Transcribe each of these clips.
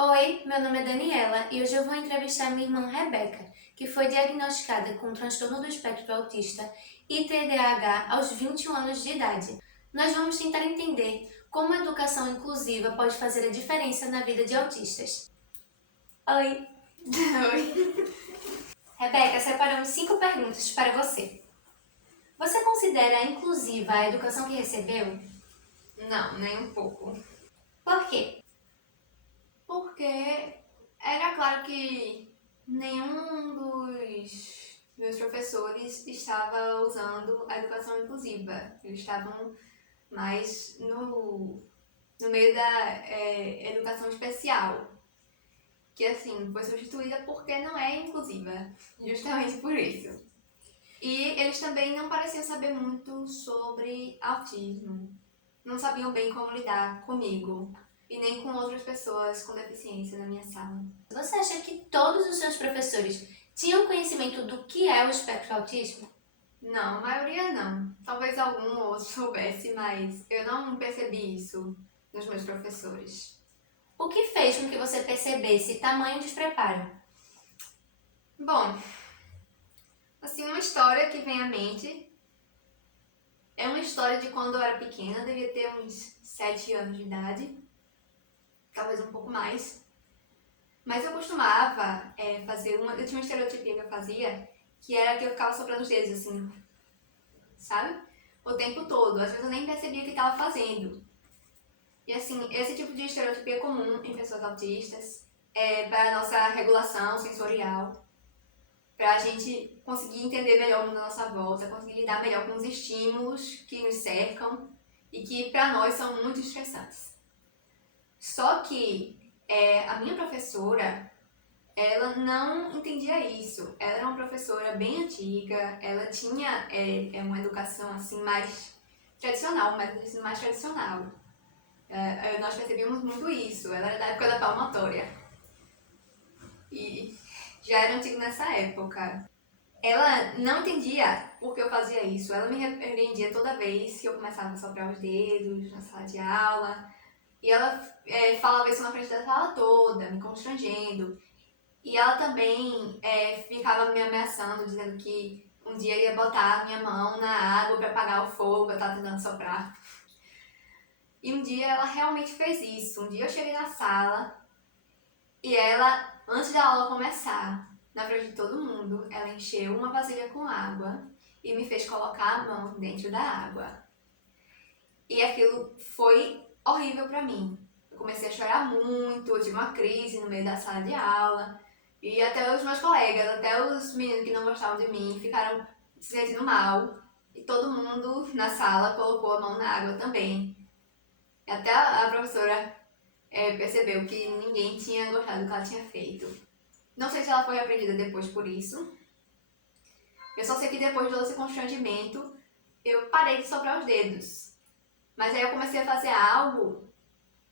Oi, meu nome é Daniela e hoje eu vou entrevistar minha irmã Rebeca, que foi diagnosticada com transtorno do espectro autista e TDAH aos 21 anos de idade. Nós vamos tentar entender como a educação inclusiva pode fazer a diferença na vida de autistas. Oi, Oi. Rebeca, separamos 5 perguntas para você. Você considera inclusiva a educação que recebeu? Não, nem um pouco. Por quê? Porque era claro que nenhum dos meus professores estava usando a educação inclusiva. Eles estavam mais no meio da educação especial, que assim foi substituída porque não é inclusiva, justamente por isso. E eles também não pareciam saber muito sobre autismo. Não sabiam bem como lidar comigo e nem com outras pessoas com deficiência na minha sala. Você acha que todos os seus professores tinham conhecimento do que é o espectro autismo? Não, a maioria não. Talvez algum ou outro soubesse, mas eu não percebi isso nos meus professores. O que fez com que você percebesse tamanho despreparo? Bom, assim, uma história que vem à mente é uma história de quando eu era pequena, devia ter uns 7 anos de idade, talvez um pouco mais. Mas eu costumava fazer uma. Eu tinha uma estereotipia que eu fazia, que era que eu ficava soprando os dedos assim, sabe? O tempo todo. Às vezes eu nem percebia o que estava fazendo. E assim, esse tipo de estereotipia é comum em pessoas autistas, para a nossa regulação sensorial, para a gente conseguir entender melhor o mundo à nossa volta, conseguir lidar melhor com os estímulos que nos cercam e que para nós são muito estressantes. Só que a minha professora, ela não entendia isso. Ela era uma professora bem antiga, ela tinha uma educação assim mais tradicional, mais tradicional. Nós percebíamos muito isso. Ela era da época da palmatória e já era antiga nessa época. Ela não entendia por que eu fazia isso. Ela me repreendia toda vez que eu começava a soprar os dedos na sala de aula. E ela falava isso na frente da sala toda, me constrangendo. E ela também ficava me ameaçando, dizendo que um dia ia botar a minha mão na água para apagar o fogo, eu tava tentando soprar. E um dia ela realmente fez isso. Um dia eu cheguei na sala e ela, antes da aula começar, na frente de todo mundo, ela encheu uma vasilha com água e me fez colocar a mão dentro da água. E aquilo foi horrível para mim. Eu comecei a chorar muito, eu tive uma crise no meio da sala de aula. E até os meus colegas, até os meninos que não gostavam de mim, ficaram se sentindo mal. E todo mundo na sala colocou a mão na água também. E até a professora percebeu que ninguém tinha gostado do que ela tinha feito. Não sei se ela foi repreendida depois por isso. Eu só sei que depois do esse constrangimento, eu parei de soprar os dedos. Mas aí eu comecei a fazer algo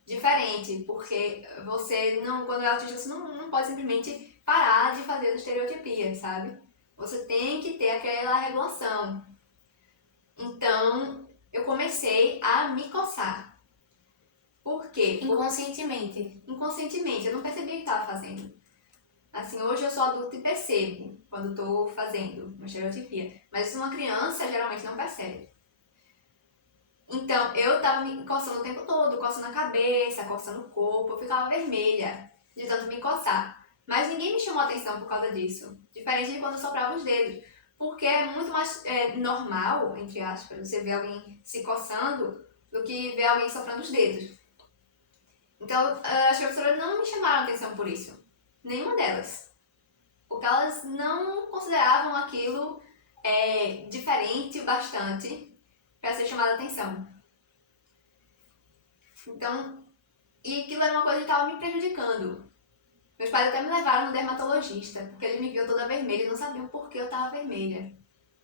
diferente, porque você não, quando é autista, você não pode simplesmente parar de fazer as estereotipias, sabe? Você tem que ter aquela regulação. Então, eu comecei a me coçar. Por quê? Inconscientemente. Inconscientemente, eu não percebia o que estava fazendo. Assim, hoje eu sou adulta e percebo quando estou fazendo uma estereotipia. Mas uma criança geralmente não percebe. Então, eu tava me coçando o tempo todo, coçando a cabeça, coçando o corpo, eu ficava vermelha, de tanto me coçar. Mas ninguém me chamou atenção por causa disso. Diferente de quando eu soprava os dedos. Porque é muito mais normal, entre aspas, você ver alguém se coçando do que ver alguém soprando os dedos. Então, as professoras não me chamaram atenção por isso. Nenhuma delas. Porque elas não consideravam aquilo diferente bastante para ser chamada atenção. Então, e aquilo era uma coisa que estava me prejudicando. Meus pais até me levaram no dermatologista, porque eles me viam toda vermelha e não sabiam por que eu estava vermelha.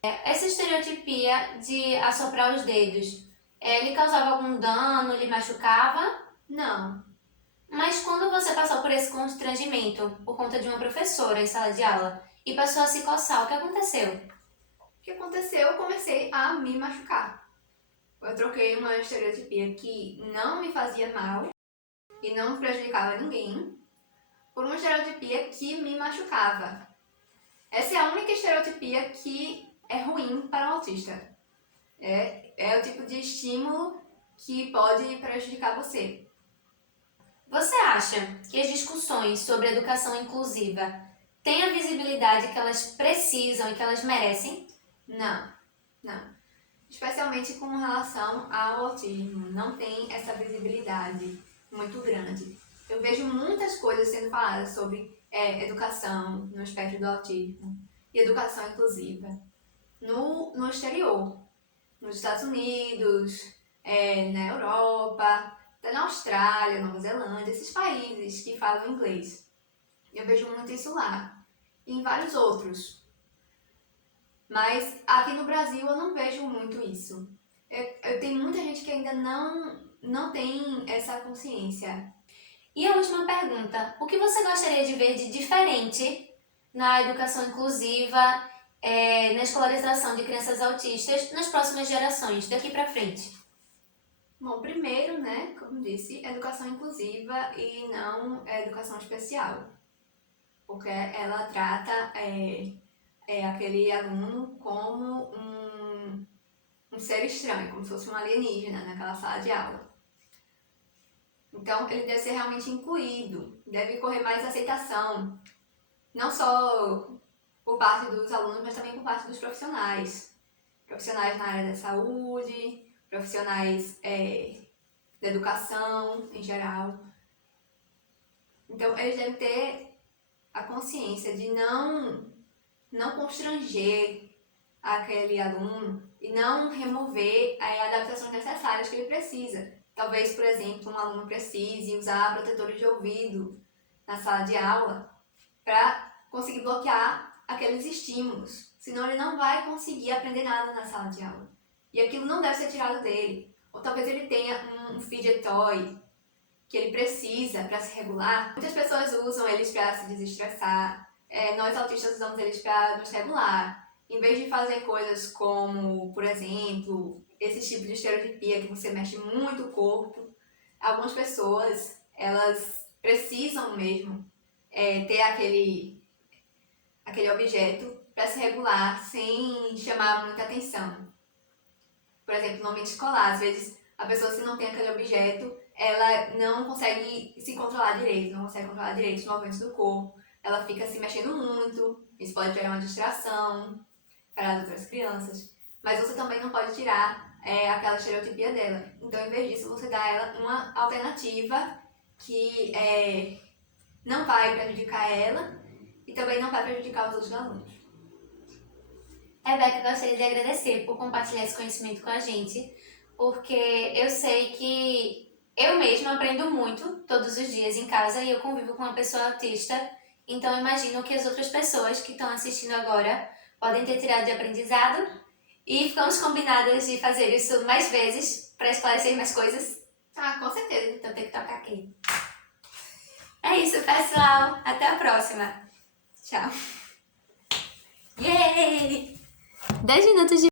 Essa estereotipia de assoprar os dedos, lhe causava algum dano, lhe machucava? Não. Mas quando você passou por esse constrangimento por conta de uma professora em sala de aula e passou a se coçar, o que aconteceu? O que aconteceu? Eu comecei a me machucar. Eu troquei uma estereotipia que não me fazia mal e não prejudicava ninguém por uma estereotipia que me machucava. Essa é a única estereotipia que é ruim para um autista. É o tipo de estímulo que pode prejudicar você. Você acha que as discussões sobre educação inclusiva têm a visibilidade que elas precisam e que elas merecem? Não. Especialmente com relação ao autismo, não tem essa visibilidade muito grande. Eu vejo muitas coisas sendo faladas sobre educação no espectro do autismo e educação inclusiva no exterior, nos Estados Unidos, na Europa, até na Austrália, Nova Zelândia, esses países que falam inglês. Eu vejo muito isso lá e em vários outros. Mas aqui no Brasil eu não vejo muito isso. Eu tenho muita gente que ainda não tem essa consciência. E a última pergunta: o que você gostaria de ver de diferente na educação inclusiva, na escolarização de crianças autistas nas próximas gerações, daqui para frente? Bom, primeiro, né, como disse, educação inclusiva e não educação especial. Porque ela trata aquele aluno como um ser estranho, como se fosse um alienígena naquela sala de aula. Então, ele deve ser realmente incluído, deve correr mais aceitação, não só por parte dos alunos, mas também por parte dos profissionais. Profissionais na área da saúde, profissionais da educação em geral. Então, eles devem ter a consciência de não constranger aquele aluno e não remover as adaptações necessárias que ele precisa. Talvez, por exemplo, um aluno precise usar protetores de ouvido na sala de aula para conseguir bloquear aqueles estímulos, senão ele não vai conseguir aprender nada na sala de aula. E aquilo não deve ser tirado dele. Ou talvez ele tenha um fidget toy que ele precisa para se regular. Muitas pessoas usam eles para se desestressar. Nós autistas usamos eles para nos regular. Em vez de fazer coisas como, por exemplo, esse tipo de estereotipia que você mexe muito o corpo, algumas pessoas, elas precisam mesmo ter aquele objeto para se regular sem chamar muita atenção. Por exemplo, no ambiente escolar, às vezes a pessoa, se não tem aquele objeto, ela não consegue se controlar direito, não consegue controlar direito os movimentos do corpo, ela fica se mexendo muito, isso pode gerar uma distração para as outras crianças, mas você também não pode tirar aquela estereotipia dela. Então, em vez disso, você dá a ela uma alternativa que não vai prejudicar ela e também não vai prejudicar os outros alunos. Rebeca, eu gostaria de agradecer por compartilhar esse conhecimento com a gente, porque eu sei que eu mesma aprendo muito todos os dias em casa e eu convivo com uma pessoa autista, então eu imagino que as outras pessoas que estão assistindo agora podem ter tirado de aprendizado e ficamos combinadas de fazer isso mais vezes para esclarecer mais coisas. Ah, com certeza. Então tem que tocar aqui. É isso, pessoal. Até a próxima. Tchau. Yay! 10 minutos de